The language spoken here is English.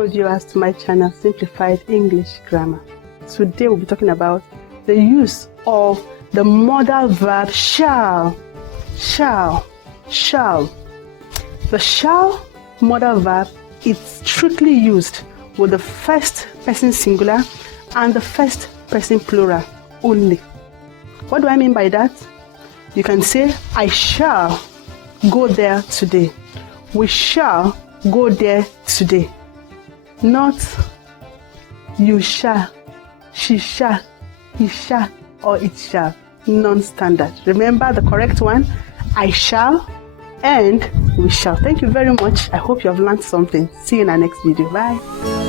welcome viewers to my channel Simplified English Grammar. Today we'll be talking about the use of the modal verb shall. The shall modal verb is strictly used with the first person singular and the first person plural only. What do I mean by that? You can say, I shall go there today. We shall go there today. Not you shall, she shall, he shall, or it shall. Non-standard. Remember the correct one, I shall and we shall. Thank you very much. I hope you have learned something. See you in our next video. Bye.